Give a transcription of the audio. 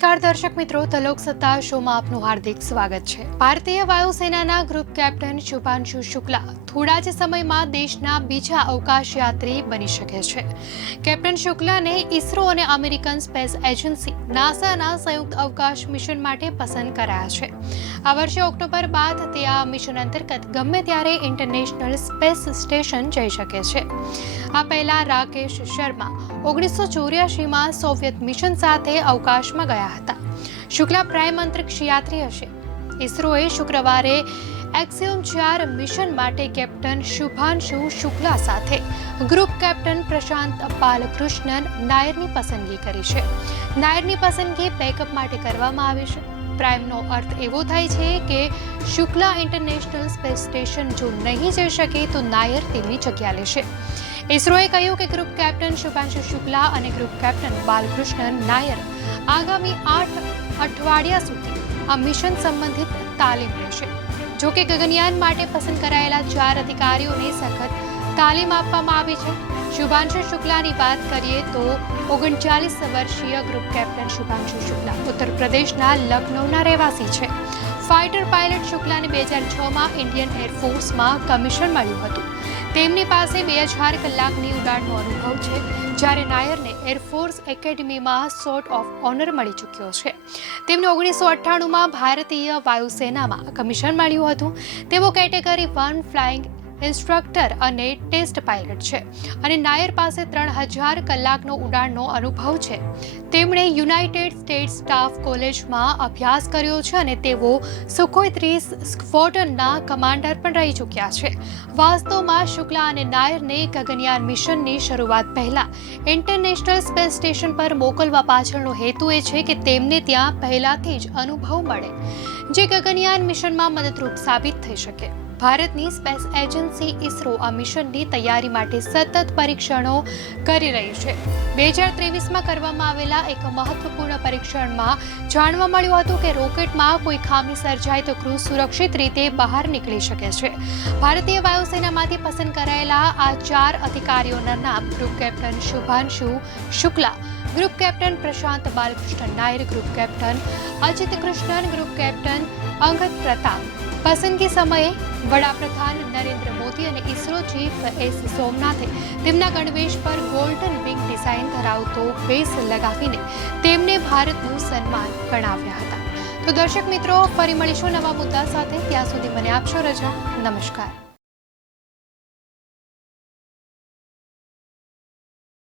નમસ્કાર દર્શક મિત્રો, તલોક સત્તા શોમાં આપનું હાર્દિક સ્વાગત છે। ભારતીય વાયુસેનાના ગ્રુપ કેપ્ટન શુભાંશુ શુક્લા થોડા જ સમયમાં દેશના બીજા અવકાશ યાત્રી બની શકે છે। કેપ્ટન શુક્લાને ઇસરો અને અમેરિકન સ્પેસ એજન્સી નાસાના સંયુક્ત અવકાશ મિશન માટે પસંદ કરાયા છે। આ વર્ષે ઓક્ટોબર બાદ તે આ મિશન અંતર્ગત ગમે ત્યારે ઇન્ટરનેશનલ સ્પેસ સ્ટેશન જઈ શકે છે। આ પહેલા રાકેશ શર્મા 1984માં સોવિયત મિશન સાથે અવકાશમાં ગયા હતા। શુક્લા પ્રાઇમ અંતરિક્ષ યાત્રી હશે। ઇસરોએ શુક્રવારે એક્સિયોમ 4 મિશન માટે કેપ્ટન શુભાંશુ શુક્લા સાથે ગ્રુપ કેપ્ટન પ્રશાંત બાલકૃષ્ણન નાયરની પસંદગી કરી છે। નાયરની પસંદગી બેકઅપ માટે કરવામાં આવી છે। પ્રાઇમનો અર્થ એવો થાય છે કે શુક્લા ઇન્ટરનેશનલ સ્પેસ સ્ટેશન જો નહીં જઈ શકે તો નાયર તેમની જગ્યા લેશે। ઇસરોએ કહ્યું કે ગ્રુપ કેપ્ટન શુભાંશુ શુક્લા અને ગ્રુપ કેપ્ટન બાલકૃષ્ણન નાયર આગામી 8 અઠવાડિયા સુધી આ મિશન સંબંધિત તાલીમ લેશે। જો કે ગગનયાન માટે પસંદ કરાયેલા 4 અધિકારીઓને સખત તાલીમ આપવામાં આવી છે। શુભાંશુ શુક્લાની વાત કરીએ તો 39 વર્ષીય ગ્રુપ કેપ્ટન શુભાંશુ શુક્લા ઉત્તર પ્રદેશના લખનૌના રહેવાસી છે। ફાઇટર પાયલટ શુક્લાને 2006માં ઇન્ડિયન એરફોર્સમાં કમિશન મળ્યું હતું। તેમની પાસે 2000 કલાકની ઉડાનનો અનુભવ છે, જ્યારે નાયરને એરફોર્સ એકેડમીમાં સોર્ટ ઓફ ઓનર મળી ચૂક્યો છે। તેમને 1998માં ભારતીય વાયુસેનામાં કમિશન મળ્યું હતું। તેઓ કેટેગરી 1 ફ્લાઇંગ ઇન્સ્ટ્રક્ટર અને ટેસ્ટ પાયલટ છે અને નાયર પાસે 3000 કલાકનો ઉડાનનો અનુભવ છે। તેમણે યુનાઇટેડ સ્ટેટ્સ સ્ટાફ કોલેજમાં અભ્યાસ કર્યો છે અને તેઓ સુખોઈ 30 સ્ક્વોડ્રનના કમાન્ડર પણ રહી ચૂક્યા છે। વાસ્તવમાં શુક્લા અને નાયરને ગગનયાન મિશનની શરૂઆત પહેલા ઇન્ટરનેશનલ સ્પેસ સ્ટેશન પર મોકલવા પાછળનો હેતુ એ છે કે તેમને ત્યાં પહેલાથી જ અનુભવ મળે, જે ગગનયાન મિશનમાં મદદરૂપ સાબિત થઈ શકે। ભારતની સ્પેસ એજન્સી ઇસરો આ મિશનની તૈયારી માટે સતત પરીક્ષણો કરી રહી છે। 2023માં કરવામાં આવેલા એક મહત્વપૂર્ણ પરીક્ષણમાં જાણવા મળ્યું હતું કે રોકેટમાં કોઈ ખામી સર્જાય તો ક્રૂ સુરક્ષિત રીતે બહાર નીકળી શકે છે। ભારતીય વાયુસેનામાંથી પસંદ કરાયેલા આ 4 અધિકારીઓના નામ group captain Shubhanshu Shukla, group captain Prashant Balakrishna Nair, group captain Ajit Krishnan, group captain Angad Pratap. પસંદગી સમયે વડાપ્રધાન નરેન્દ્ર મોદી અને ઇસરો ચીફ એસ સોમનાથે તેમના ગણવેશ પર ગોલ્ડન વિંગ ડિઝાઇન ધરાવતો બેસ લગાવીને તેમને ભારતનું સન્માન ગણાવ્યા હતા। તો દર્શક મિત્રો, ફરી મળીશું નવા મુદ્દા સાથે। ત્યાં સુધી મને આપશો રજા। નમસ્કાર।